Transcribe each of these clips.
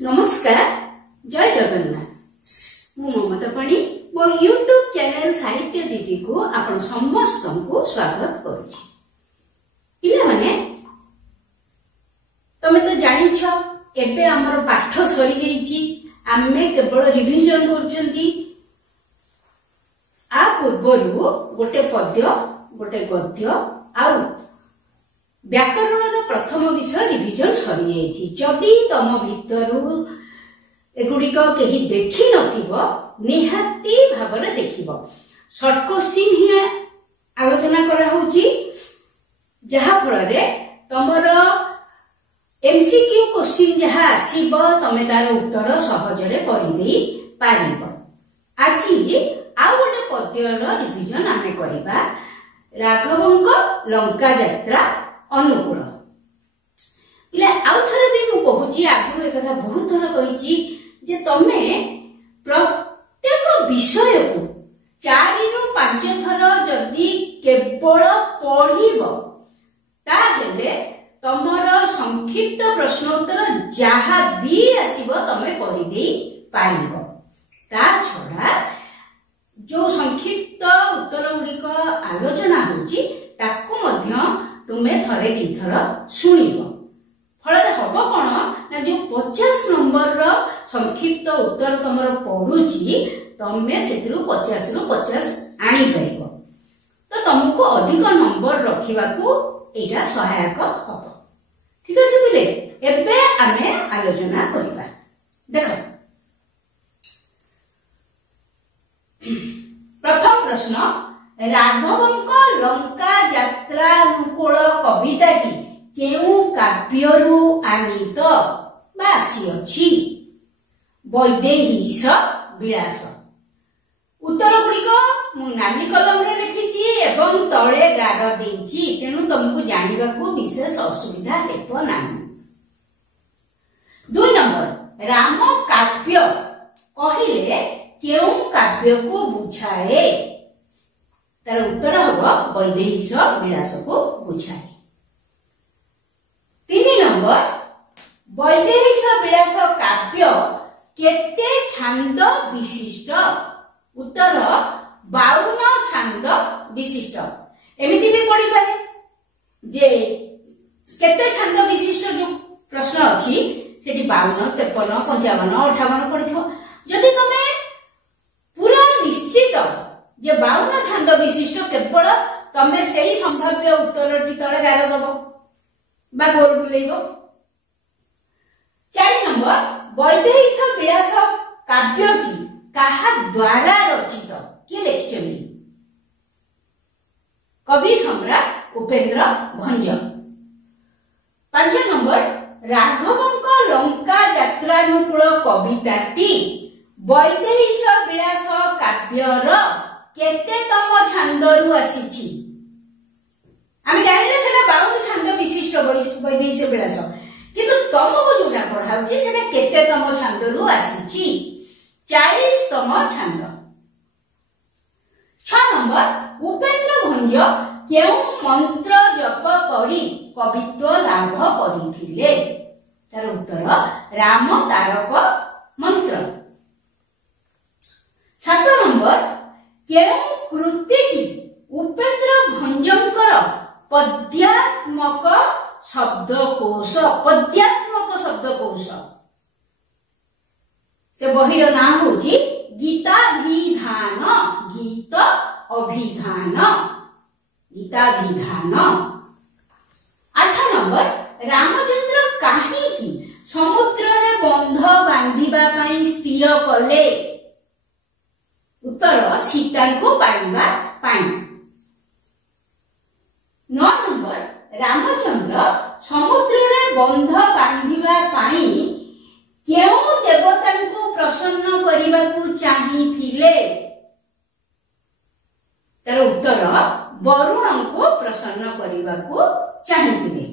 नमस्कार जय जगन्नाथ मु ममता पाणी मो यूट्यूब चैनल साहित्य दीदी को आपण समस्त को स्वागत करुछि। पिला माने तमे तो जानि छ एबे हमर पाठ सरी जाईची आमे केवल रिविजन करछंती। आ पूर्वरु गोटे पद्य गोटे गद्य आउ व्याकरण प्रथम विषय रिविजन सरी जाईची। जदि तम भितरु एगुड़िक कहीं देखी नथिबो निहाती भाबरे देखिबो। शॉर्ट क्वेश्चन ही आलोचना करा होची जहा फଳରେ तमर एमसीक्यू क्वेश्चन जहा आसीबो तमे तार उत्तर सहजरे करि देई पारिबो। आजि आ गोटे पद्यर रिविजन आमे करिबा राघवंक लंका यात्रा अनुकूल। पिला आउ थरे भी मु कहूची आगु एक कथा बहुत थर कहिची जे तमे प्रत्येक विषय को 4 रु 5 थर जदि केवल पढ़िबो ताहेले तमर संक्षिप्त प्रश्नोत्तर जहा भी आसीबो तमे करि देई पारिबो। ता छडा जो संक्षिप्त उत्तर गुड़िक आलोचना होची ताकू मध्य तुमे थरे की थर सुनिबो। फଳରେ हबो कोन ना जो 50 नंबर रो संक्षिप्त उत्तर तमर पढुची तमे सेतिरु 50 रु 50 आनी परिबो। तो तुमको अधिक नंबर रखिबाकू एटा सहायक हबो। ठीक अछि बिले एबे आमे आलोचना करिबा। देखो प्रथम प्रश्न राघवंक लंका यात्रा अनुकूल कविताटी केउ काव्यरु आनीत बासी अछि? वैदेहीश विलास। उत्तर गुड़िक मु नाली कलम रे लिखिछि एवं तळे गार देइछि तेनु तुमको जानिबाकू विशेष असुविधा हेबो नाही। 2 नंबर राम काव्य कहिले केउ काव्य को बुझाए? तार उत्तर हबो वैदेहीश विलास को बुझाए। 3 नंबर वैदेहीश विलास काव्य केते छांद विशिष्ट? उत्तर 52 छांद विशिष्ट। एमिति भी पढ़ी पारे जे केते छांद विशिष्ट जो प्रश्न अछि सेठी 52 53 55 58 पढ़िथिबो। जदि तमे पूरा निश्चित जे 52 छांद विशिष्ट केवल तमे सेही संभाव्य उत्तरटी तळे गार दबो बा गोल बुलेइबो। 4 नंबर वैदेहीश विलास काव्यटी काहा द्वारा रचित कि लिखिछन्ती? कवि सम्राट उपेंद्र भंज। 5 नंबर राघवंक लंका यात्रानुकूल कविताटी वैदेहीश विलास काव्यर केतेतम छांदरु आसीछि? आमे जानिले सेटा 52 छांद विशिष्ट वैदेहीश विलास किंतु तमको जोटा पढाउछि सेटा केतेतम छांदरु आसीछि? 40तम छांद। 6 नंबर उपेंद्र भंज केउ मंत्र जप करी कवित्व लाभ करिथिले? तार उत्तर राम तारक मंत्र। 7 नंबर केउ कृतिटी उपेंद्र भंजंकर पद्यात्मक शब्दकोश से बहिर ना होची गीताभिधान गीत अभिधान गीताभिधान। 8 नंबर रामचंद्र काहीकि समुद्र रे बंध बांधिबा पई स्थिर कले? उत्तर सीता को पाइबा पाई। 9 नंबर रामचंद्र समुद्र रे बंध बांधिबा पाई केउ देवता को प्रसन्न करिबा को चाहिथिले? तार उत्तर वरुण को प्रसन्न करिबा को चाहिथिले।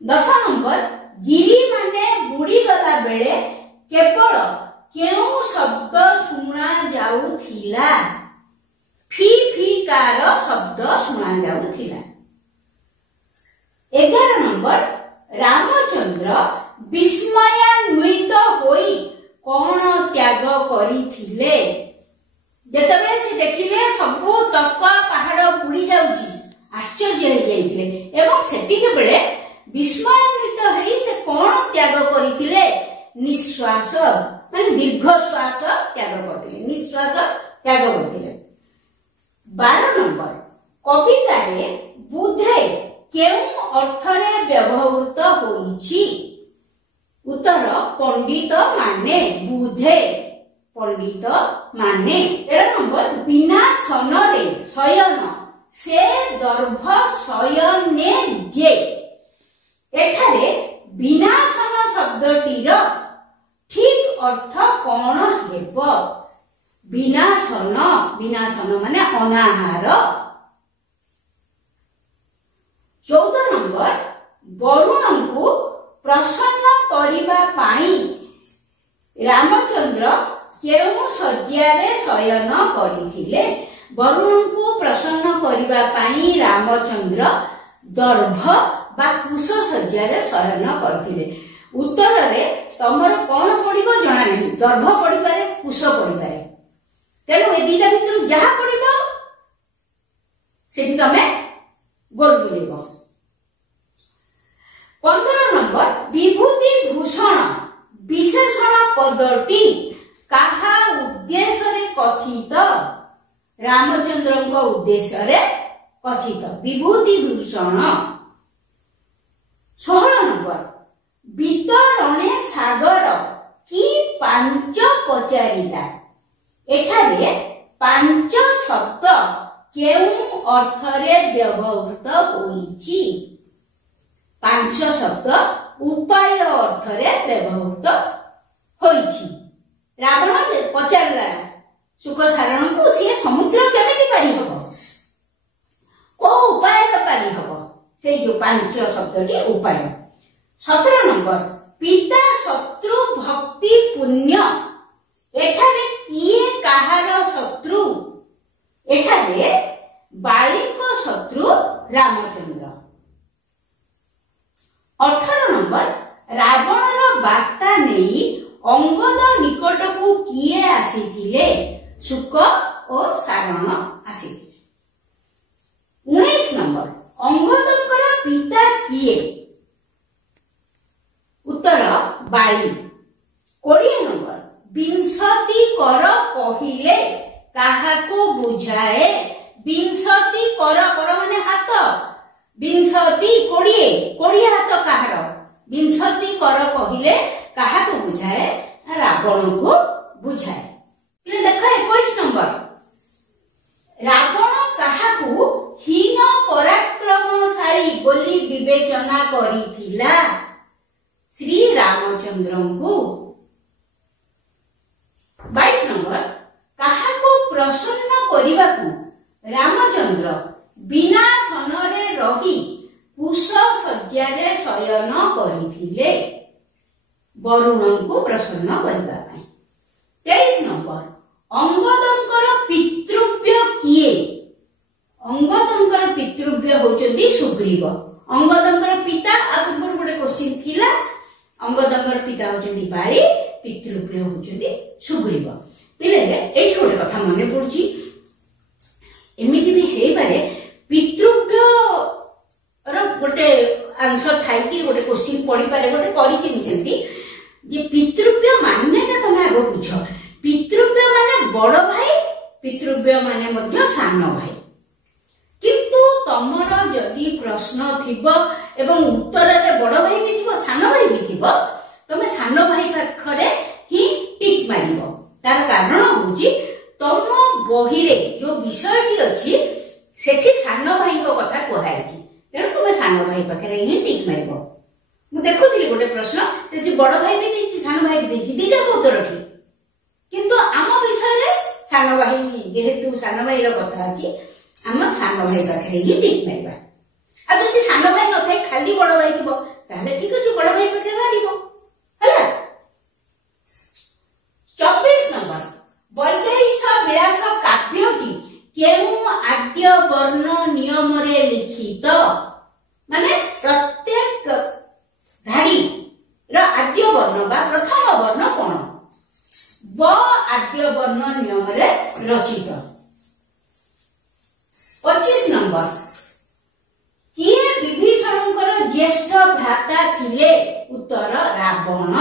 10 नंबर गिरी माने बुड़ी गला बेले केवल केउ शब्द सुना जाउथिला? फी फी कार शब्द सुना जाउथिला। 11 नंबर रामचंद्र ବିସ୍ମୟାନ୍ୱିତ ହୋଇ କଣ ତ୍ୟାଗ କରିଥିଲେ? ଯେତେବେଳେ ସେ ଦେଖିଲେ ସବୁ ତକ ପାହାଡ ବୁଡି ଯାଉଛି, ଆଶ୍ଚର୍ଯ୍ୟ ହେଇଯାଇଥିଲେ ଏବଂ ସେତିକି ବେଳେ ବିସ୍ମୟାନ୍ୱିତ ହେଇ ସେ କଣ ତ୍ୟାଗ କରିଥିଲେ? ନିଶ୍ୱାସ, ମାନେ ଦୀର୍ଘ ଶ୍ୱାସ ତ୍ୟାଗ କରିଥିଲେ, ନିଶ୍ୱାସ ତ୍ୟାଗ କରିଥିଲେ। 12 ନମ୍ବର, କବିତାରେ ବୁଧେ କେଉଁ ଅର୍ଥରେ ବ୍ୟବହୃତ ହୋଇଛି? ଉତ୍ତର, ପଣ୍ଡିତ ମାନେ। ବୁଧେ, ପଣ୍ଡିତ ମାନେ। 13 ନମ୍ବର, ବିନା ସନରେ ଶୟନ ସେ ଦର୍ଭ ଶୟନେ ଯେ। ଏଠାରେ ବିନାଶନ ଶବ୍ଦଟିର ଠିକ ଅର୍ଥ କଣ ହେବ? ବିନାଶନ, ବିନାଶନ ମାନେ ଅନାହାର। 14 ନମ୍ବର, ବରୁଣଙ୍କୁ ପ୍ରସନ୍ନ କରିବା ପାଇଁ ରାମଚନ୍ଦ୍ର କେଉଁ ଶଯ୍ୟାରେ ଶୟନ କରିଥିଲେ? ବରୁଣଙ୍କୁ ପ୍ରସନ୍ନ କରିବା ପାଇଁ ରାମଚନ୍ଦ୍ର ଦର୍ଭ ବା କୁଶ ଶଯ୍ୟାରେ ଶୟନ କରିଥିଲେ। ଉତ୍ତରରେ ତମର କଣ ପଡିବ ଜଣା ନାହିଁ, ଦର୍ଭ ପଡିପାରେ, କୁଶ ପଡିପାରେ। ତେଣୁ ଏ ଦିଟା ଭିତରୁ ଯାହା ପଡିବ ସେଠି ତମେ ଗୋଲ ବୁଲେଇବ। 15 ନମ୍ବର, ବିଭୂତି ଭୂଷଣ ବିଶେଷଣ ପଦଟି କାହା ଉଦ୍ଦେଶ୍ୟରେ କଥିତ? ରାମଚନ୍ଦ୍ରଙ୍କ ଉଦ୍ଦେଶ୍ୟରେ କଥିତ, ବିଭୂତି ଭୂଷଣ। 16 ନମ୍ବର, ବିତରଣେ ସାଗର କି ପାଞ୍ଚ ପଚାରିଲା। ଏଠାରେ ପାଞ୍ଚ ଶବ୍ଦ କେଉଁ ଅର୍ଥରେ ବ୍ୟବହୃତ ହୋଇଛି? ପାଞ୍ଚ ଶବ୍ଦ ଉପାୟ ଅର୍ଥରେ ବ୍ୟବହୃତ ହୋଇଛି। ରାବଣ ପଚାରିଲା ଶୁକ ସାରଣଙ୍କୁ, ସିଏ ସମୁଦ୍ର କେମିତି ପାରି ହବ, କୋଉ ଉପାୟରେ ପାରି ହବ? ସେଇ ଯୋଉ ପାଞ୍ଚ ଶବ୍ଦଟି ଉପାୟ। 17 ନମ୍ବର, ପିତା ଶତ୍ରୁ ଭକ୍ତି ପୁଣ୍ୟ। ଏଠାରେ କିଏ କାହାର ଶତ୍ରୁ? ଏଠାରେ ବାଳୀଙ୍କ ଶତ୍ରୁ ରାମଚନ୍ଦ୍ର। 18 ନମ୍ବର, ରାବଣର ବାର୍ତ୍ତା ନେଇ ଅଙ୍ଗଦ ନିକଟକୁ କିଏ ଆସିଥିଲେ? ଶୁକ ଓ ସାରଣ ଆସିଥିଲେ। 19 ନମ୍ବର, ଅଙ୍ଗଦଙ୍କର ପିତା କିଏ? ଉତ୍ତର, ବାଳୀ। 20 ନମ୍ବର, ବିଂଶତି କର କହିଲେ କାହାକୁ ବୁଝାଏ? ବିଂଶତି କର, କର ମାନେ ହାତ, ବିଂଶତି 20, 20 ହାତ କାହାର? ବିଂଶତି କର କହିଲେ କାହାକୁ ବୁଝାଏ? ରାବଣକୁ ବୁଝାଏ। ଦେଖ 21 ନମ୍ବର, ରାବଣ କାହାକୁ ହୀନ ପରାକ୍ରମଶାଳୀ ବୋଲି ବିବେଚନା କରିଥିଲା? ଶ୍ରୀ ରାମଚନ୍ଦ୍ରଙ୍କୁ। 22 ନମ୍ବର, କାହାକୁ ପ୍ରସନ୍ନ କରିବାକୁ ରାମଚନ୍ଦ୍ର ବିନା ସନରେ ରହି କୁଶ ଶଯ୍ୟାରେ ଶୟନ କରିଥିଲେ? ବରୁଣଙ୍କୁ ପ୍ରସନ୍ନ କରିବା ପାଇଁ। 23 ନମ୍ବର, ଅଙ୍ଗଦଙ୍କର ପିତୃବ୍ୟ କିଏ? ଅଙ୍ଗଦଙ୍କର ପିତୃବ୍ୟ ହଉଛନ୍ତି ସୁଗ୍ରୀବ। ଅଙ୍ଗଦଙ୍କର ପିତା, ଆ ପୂର୍ବରୁ ଗୋଟେ କ୍ୱେଶ୍ଚିନ୍ ଥିଲା, ଅଙ୍ଗଦଙ୍କର ପିତା ହଉଛନ୍ତି ବାଳୀ, ପିତୃବ୍ୟ ହଉଛନ୍ତି ସୁଗ୍ରୀବ। ପିଲାରେ ଏଇଠି ଗୋଟେ କଥା ମନେ ପଡୁଛି, ଏମିତି ବି ହେଇପାରେ ପିତୃବ୍ୟ ର ଗୋଟେ ଆନ୍ସର ଥାଇକି ଗୋଟେ କ୍ୱେଶ୍ଚିନ୍ ପଡିପାରେ, ଗୋଟେ କରିଛି ମୁଁ ସେମିତି ଯେ ପିତୃବ୍ୟ ମାନେଟା ତମେ ଆଗ ବୁଝ। ପିତୃବ୍ୟ ମାନେ ବଡ ଭାଇ, ପିତୃବ୍ୟ ମାନେ ମଧ୍ୟ ସାନ ଭାଇ। କିନ୍ତୁ ତମର ଯଦି ପ୍ରଶ୍ନ ଥିବ ଏବଂ ଉତ୍ତରରେ ବଡ ଭାଇ ବି ଥିବ, ସାନ ଭାଇ ବି ଥିବ, ତମେ ସାନ ଭାଇ ପାଖରେ ହିଁ ଟିକ୍ ମାରିବ। ତାର କାରଣ ହଉଛି ତମ ବହିରେ ଯୋଉ ବିଷୟଟି ଅଛି ସେଠି ସାନ ଭାଇଙ୍କ କଥା କୁହାଯାଇଛି, ତେଣୁ ତୁମେ ସାନ ଭାଇ ପାଖରେ ହିଁ ଟିକ୍ ମାରିବ। ମୁଁ ଦେଖୁଥିଲି ଗୋଟେ ପ୍ରଶ୍ନ, ସେଠି ବଡ ଭାଇ ବି ଦେଇଛି, ସାନ ଭାଇ ବି ଦେଇଛି, ଦିଟା ଉତ୍ତର ଠିକ। କିନ୍ତୁ ଆମ ବିଷୟରେ ସାନ ଭାଇ, ଯେହେତୁ ସାନ ଭାଇର କଥା ଅଛି, ଆମ ସାନ ଭାଇ ପାଖରେ ହିଁ ଟିକ୍ ମାରିବା। ଆଉ ଯଦି ସାନ ଭାଇ ନଥାଏ, ଖାଲି ବଡ ଭାଇ ଥିବ, ତାହେଲେ ଠିକ ଅଛି, ବଡ ଭାଇ ପାଖରେ ମାରିବ, ହେଲା। 24 ନମ୍ବର, ବୈଦେହୀଶ ବିଳାସ କାବ୍ୟଟି କେଉଁ ଆଦ୍ୟ ବର୍ଣ୍ଣ ନିୟମରେ ଲିଖିତ? ମାନେ ପ୍ରତ୍ୟେକ ଧାଡି बर्ण कौन ब आद्य वर्ण नियम रे रचित 25 नंबर किए विभीषणकर ज्येष्ठ भ्राता थिले उत्तर रावण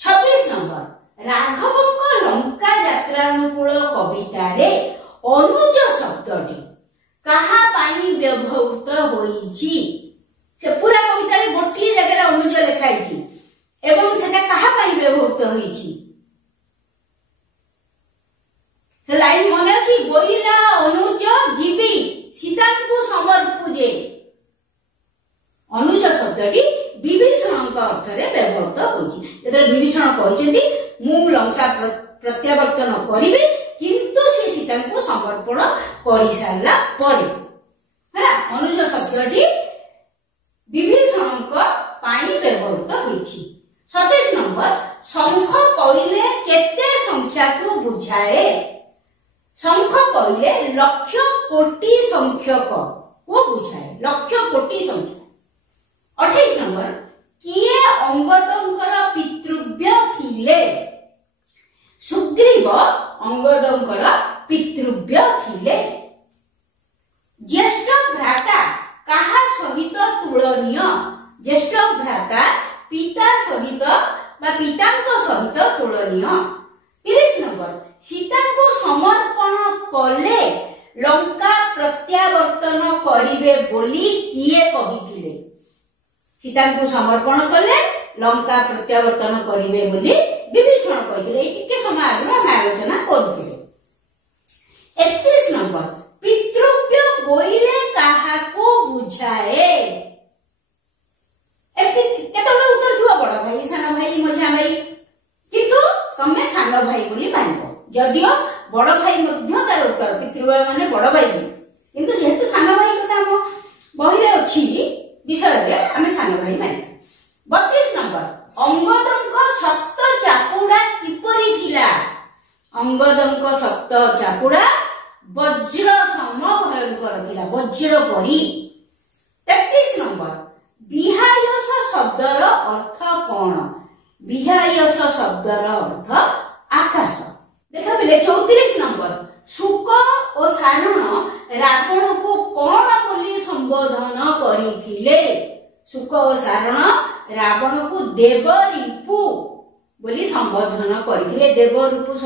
26 नंबर राघवଙ୍କ लंका यात्रानुकूल कवितारे अनुज शब्दटी कहा पाई व्यवहृत होईछि से पूरा कवितारे गोटिए जगह अनुज लिखाई एवं सेटा कहा पाई व्यवहृत होईछि से लाइन मन अछि बोइला अनुज जीवी सीताଙ୍କୁ समर्पुजे अनुज शब्दटी विभीषणଙ୍କ अर्थरे व्यवहृत होईछि जेतरे विभीषण कहउछन्ती मु लंका प्रत्यावर्तन करिबे किंतु से सीताଙ୍କୁ समर्पण करि सारला परे हला अनुज शब्दटी विभीषणଙ୍କ पाई व्यवहृत होईछि 27 नंबर शंख कइले केते संख्या को बुझाए शंख कइले लक्ष कोटि संख्यक को बुझाए लक्ष कोटि संख्या 28 नंबर किए अंगदंकर पितृव्य थिले सुग्रीव अंगदंकर पितृव्य थिले ज्येष्ठ भ्राता कहा सहित तुलनीय ज्येष्ठ भ्राता पिता सहित बा पितांक सहित तुलनीय 30 नंबर सीता को समर्पण कले लंका प्रत्यावर्तन करिवे बोली किए कहिथिले सीता को समर्पण कले लंका प्रत्यावर्तन करिवे बोली विभीषण कहिथिले टिके समय आगु हम आलोचना करथिले 31 नंबर पितृव्य बोइले काहा को बुझाए एठी केतबे उत्तर थुआ बड़ भाई साना भाई मझा भाई किंतु तमे सानो भाई बोली मानबो जदियो बड़ भाई मध्य तार उत्तर पितृव्य माने बड़ भाई किंतु जेहेतु सानो भाई कथा हम बहिरे अछि विषय रे आमे सानो भाई माने 32 नंबर अंगदंक सप्त चापुडा किपरि थिला अंगदंक सप्त चापुडा वज्र सम भयंकर थिला वज्र परी 33 नंबर विहायस शब्दर अर्थ कोन विहायस शब्दर अर्थ आकाश देखा बिले 34 नंबर सुक और सारण रावण को कौन बोली संबोधन करिथिले सुक और सारण रावण को देवरिपु बोली संबोधन करिथिले देवरिपु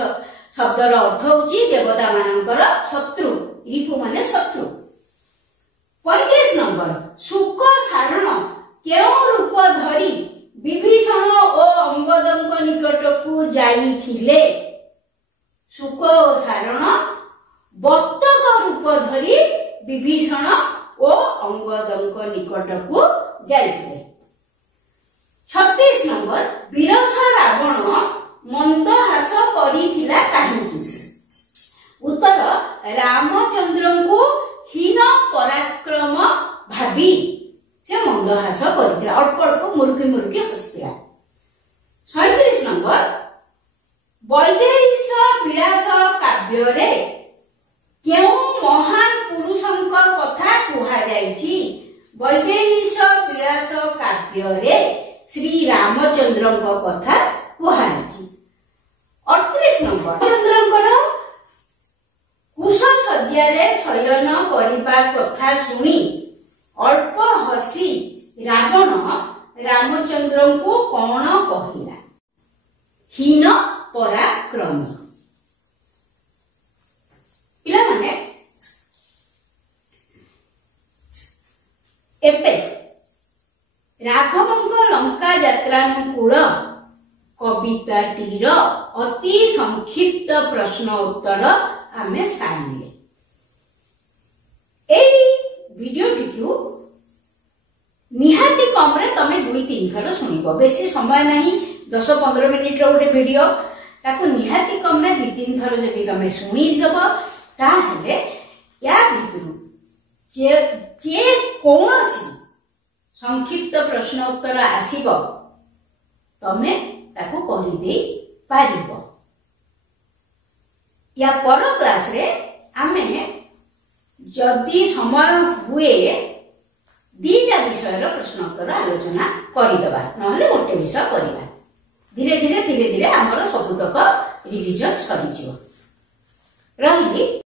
शब्दर अर्थ होची देवता मानकर शत्रु रिपु माने शत्रु 35 नंबर सुक सारण केउ रूप धरी विभीषण और अंगदंक निकट को जाइथिले सुक और सारण बत्तक रूप धरी विभीषण और अंगदंक निकट को जाइथिले 36 नंबर विरस रावण मंदहास करिथिला काहिंकी उत्तर रामचंद्र को हीन पराक्रम भाबी से मंदहास करिथिला अल्प अल्प मुरुकी मुरुकी हसथिला 37 नंबर वैदेहीश विलास काव्य रे केउ महान पुरुषंक कथा कुहा जायछि वैदेहीश विलास काव्य रे श्री रामचंद्रंक कथा कुहा जायछि 38 नंबर चंद्रंकर कुश सज्जा रे शयन करिबा कथा सुनी अल्प हसी रावण रामचंद्र को कौन कहिला हीन पराक्रम पिला माने एपे राघवंक लंका यात्रानुकूल कविताटीर अति संक्षिप्त प्रश्न उत्तर आमे सारिले एई भिडियोटिकु निहाती कम रे तमे 2-3 थर सुनिबो बेसी समय नाही 10-15 मिनिट रो गोटे वीडियो ताको निहाती कम रे 2-3 थर जदि तमे सुनी देबो ताहेले या भितरु जे कोनोसी संक्षिप्त प्रश्न उत्तर आसीबो तमे ताको कहि दे पारिबो या पर क्लास रे आमे जदि समय हुए दिटा विषय प्रश्नोत्तर आलोचना करदबा नहले गोटे विषय करवा धीरे धीरे आमर सबुतक रिविजन सरीज रही।